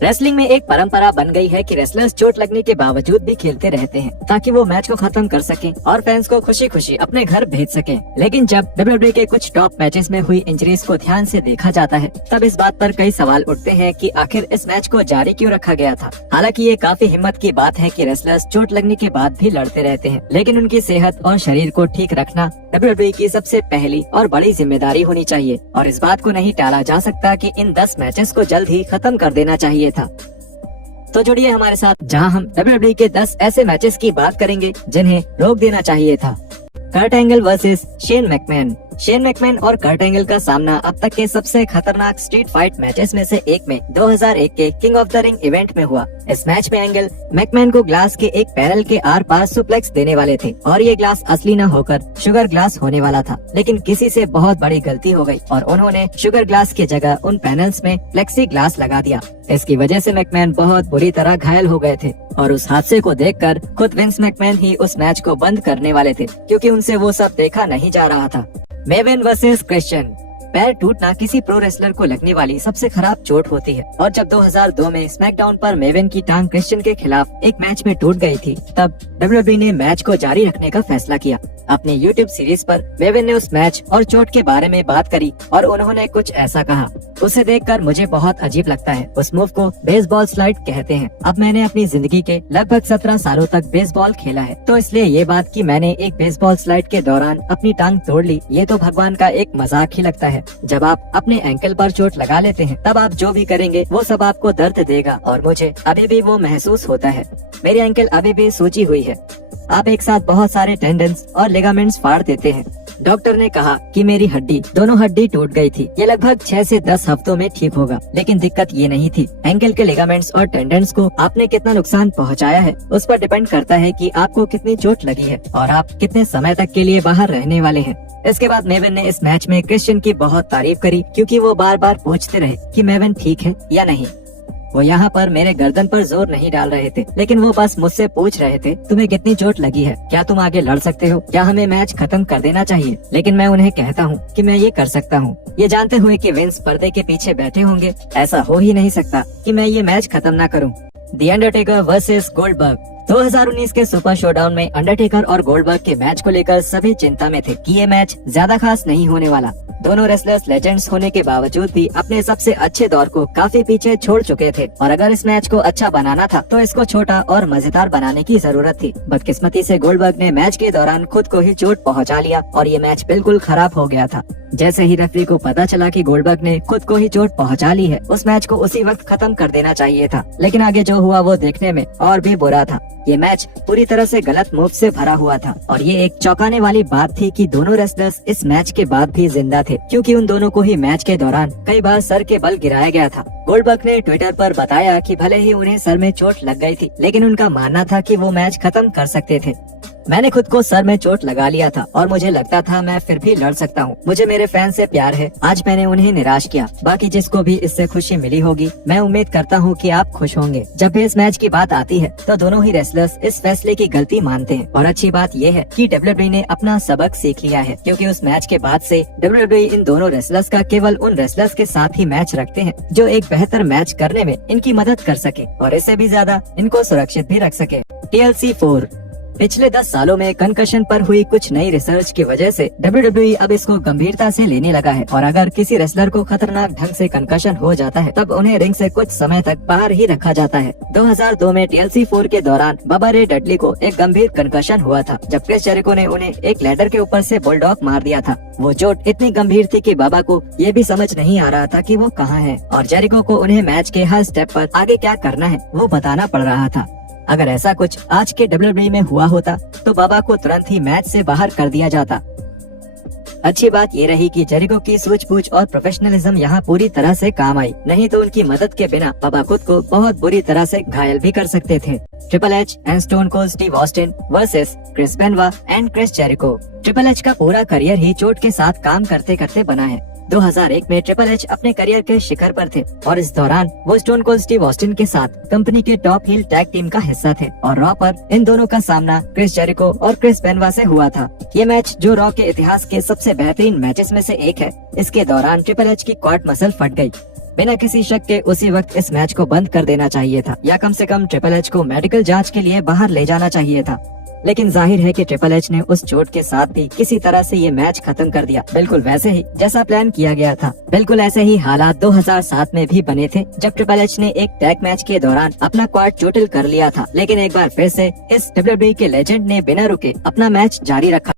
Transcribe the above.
Wrestling में एक परंपरा बन गई है कि रेसलर्स चोट लगने के बावजूद भी खेलते रहते हैं ताकि वो मैच को खत्म कर सकें और फैंस को खुशी खुशी अपने घर भेज सकें। लेकिन जब WWE के कुछ टॉप मैचेस में हुई इंजरीज को ध्यान से देखा जाता है तब इस बात पर कई सवाल उठते हैं कि आखिर इस मैच को जारी क्यों रखा गया था। हालांकि ये काफी हिम्मत की बात है कि रेसलर्स चोट लगने के बाद भी लड़ते रहते हैं, लेकिन उनकी सेहत और शरीर को ठीक रखना WWE की सबसे पहली और बड़ी जिम्मेदारी होनी चाहिए और इस बात को नहीं टाला जा सकता कि इन 10 मैचेस को जल्द ही खत्म कर देना चाहिए था। तो जुड़िए हमारे साथ जहां हम WWE के 10 ऐसे मैचेस की बात करेंगे जिन्हें रोक देना चाहिए था। Kurt Angle versus Shane McMahon. Shane McMahon और कर्ट एंगल का सामना अब तक के सबसे खतरनाक स्ट्रीट फाइट मैचेस में से एक में 2001 के king of the ring event में हुआ। इस मैच में एंगल मैकमैन को ग्लास के एक पैनल के आर पार सुप्लेक्स देने वाले थे और ये ग्लास असली न होकर शुगर ग्लास होने वाला था, लेकिन किसी से बहुत बड़ी गलती हो गई और उन्होंने शुगर ग्लास की जगह उन पैनल्स में प्लेक्सी ग्लास लगा दिया। इसकी वजह से मैकमैन बहुत बुरी तरह घायल हो गए थे और उस हादसे को देखकर खुद विंस मैकमैन ही उस मैच को बंद करने वाले थे क्योंकि उनसे वो सब देखा नहीं जा रहा था। Maven versus Christian. पैर टूटना किसी प्रो रेसलर को लगने वाली सबसे खराब चोट होती है और जब 2002 में स्मैकडाउन पर मेवेन की टांग क्रिश्चियन के खिलाफ एक मैच में टूट गई थी तब WWE ने मैच को जारी रखने का फैसला किया। अपनी YouTube सीरीज पर मेवेन ने उस मैच और चोट के बारे में बात करी और उन्होंने कुछ ऐसा कहा, उसे देखकर मुझे बहुत अजीब लगता है। उस मूव को बेसबॉल स्लाइड कहते हैं। अब मैंने अपनी जिंदगी के लगभग 17 सालों तक बेसबॉल खेला है, तो इसलिए ये बात कि मैंने एक बेसबॉल स्लाइड के दौरान अपनी टांग तोड़ ली, ये तो भगवान का एक मजाक ही लगता है। जब आप अपने एंकल पर चोट लगा लेते हैं तब आप जो भी करेंगे वो सब आपको दर्द देगा और मुझे अभी भी वो महसूस होता है। मेरी एंकल अभी भी सूजी हुई है। आप एक साथ बहुत सारे टेंडन्स और लिगामेंट्स फाड़ देते हैं। डॉक्टर ने कहा कि मेरी दोनों हड्डी टूट गई थी। ये लगभग 6 से 10 हफ्तों में ठीक होगा, लेकिन दिक्कत ये नहीं थी। एंकल के लिगामेंट्स और टेंडन्स को आपने कितना नुकसान पहुंचाया है उस पर डिपेंड करता है कि आपको कितनी चोट लगी है और आप कितने समय तक के लिए बाहर रहने वाले हैं। इसके बाद मेवेन ने इस मैच में क्रिश्चियन की बहुत तारीफ करी क्योंकि वो बार बार पूछते रहे कि मेवेन ठीक है या नहीं। वो यहाँ पर मेरे गर्दन पर जोर नहीं डाल रहे थे, लेकिन वो बस मुझसे पूछ रहे थे तुम्हें कितनी चोट लगी है, क्या तुम आगे लड़ सकते हो, क्या हमें मैच खत्म कर देना चाहिए। लेकिन मैं उन्हें कहता हूँ कि मैं ये कर सकता हूँ, ये जानते हुए कि विंस पर्दे के पीछे बैठे होंगे। ऐसा हो ही नहीं सकता कि मैं ये मैच खत्म ना करूँ। The Undertaker versus Goldberg. 2019 के सुपर शोडाउन में अंडरटेकर और गोल्डबर्ग के मैच को लेकर सभी चिंता में थे कि ये मैच ज्यादा खास नहीं होने वाला। दोनों रेसलर्स लेजेंड्स होने के बावजूद भी अपने सबसे अच्छे दौर को काफी पीछे छोड़ चुके थे और अगर इस मैच को अच्छा बनाना था तो इसको छोटा और मजेदार बनाने की जरूरत थी। बदकिस्मती से गोल्डबर्ग ने मैच के दौरान खुद को ही चोट पहुंचा लिया और ये मैच बिल्कुल खराब हो गया था। जैसे ही रेफरी को पता चला कि गोल्डबर्ग ने खुद को ही चोट पहुंचा ली है, उस मैच को उसी वक्त खत्म कर देना चाहिए था, लेकिन आगे जो हुआ वो देखने में और भी बुरा था। ये मैच पूरी तरह से गलत मूव से भरा हुआ था और ये एक चौंकाने वाली बात थी कि दोनों रेसलर्स इस मैच के बाद भी जिंदा थे क्योंकि उन दोनों को ही मैच के दौरान कई बार सर के बल गिराया गया था। गोल्डबर्ग ने ट्विटर पर बताया कि भले ही उन्हें सर में चोट लग गई थी, लेकिन उनका मानना था कि वो मैच खत्म कर सकते थे। मैंने खुद को सर में चोट लगा लिया था और मुझे लगता था मैं फिर भी लड़ सकता हूँ। मुझे मेरे फैन से प्यार है। आज मैंने उन्हें निराश किया। बाकी जिसको भी इससे खुशी मिली होगी, मैं उम्मीद करता हूँ कि आप खुश होंगे। जब भी इस मैच की बात आती है तो दोनों ही रेसलर्स इस फैसले की गलती मानते हैं और अच्छी बात यह है कि WWE ने अपना सबक सीख लिया है क्योंकि उस मैच के बाद से WWE इन दोनों रेसलर्स का केवल उन रेसलर्स के साथ ही मैच रखते हैं जो एक बेहतर मैच करने में इनकी मदद कर सके और इससे भी ज्यादा इनको सुरक्षित भी रख सके। TLC 4। पिछले 10 सालों में कंकशन पर हुई कुछ नई रिसर्च की वजह से WWE अब इसको गंभीरता से लेने लगा है और अगर किसी रेसलर को खतरनाक ढंग से कंकशन हो जाता है तब उन्हें रिंग से कुछ समय तक बाहर ही रखा जाता है। 2002 में TLC 4 के दौरान बाबा रे डडली को एक गंभीर कंकशन हुआ था जब क्रिस जेरिको ने उन्हें एक लैडर के ऊपर से बुलडॉग मार दिया था। वो चोट इतनी गंभीर थी कि बाबा को ये भी समझ नहीं आ रहा था कि वो कहाँ है और जेरिको को उन्हें मैच के हर स्टेप पर आगे क्या करना है वो बताना पड़ रहा था। अगर ऐसा कुछ आज के WWE में हुआ होता तो बाबा को तुरंत ही मैच से बाहर कर दिया जाता। अच्छी बात ये रही कि जेरिको की सूझबूझ और प्रोफेशनलिज्म यहाँ पूरी तरह से काम आई, नहीं तो उनकी मदद के बिना बाबा खुद को बहुत बुरी तरह से घायल भी कर सकते थे। Triple H and Stone Cold Steve Austin versus Chris Benoit and Chris Jericho. Triple H का पूरा करियर ही चोट के साथ काम करते करते बना है। 2001 में ट्रिपल एच अपने करियर के शिखर पर थे और इस दौरान वो स्टोन कोल्ड स्टीव ऑस्टिन के साथ कंपनी के टॉप हील टैग टीम का हिस्सा थे और रॉ पर इन दोनों का सामना क्रिस जेरिको और क्रिस बेनवा से हुआ था। ये मैच जो रॉ के इतिहास के सबसे बेहतरीन मैचेस में से एक है। इसके दौरान ट्रिपल एच की क्वाड मसल फट गई। बिना किसी शक के उसी वक्त इस मैच को बंद कर देना चाहिए था, या कम से कम ट्रिपल एच को मेडिकल जांच के लिए बाहर ले जाना चाहिए था। लेकिन जाहिर है कि ट्रिपल एच ने उस चोट के साथ भी किसी तरह से ये मैच खत्म कर दिया, बिल्कुल वैसे ही जैसा प्लान किया गया था। बिल्कुल ऐसे ही हालात 2007 में भी बने थे, जब ट्रिपल एच ने एक टैग मैच के दौरान अपना क्वाड टोटल कर लिया था। लेकिन एक बार फिर से इस WWE के लेजेंड ने बिना रुके अपना मैच जारी रखा।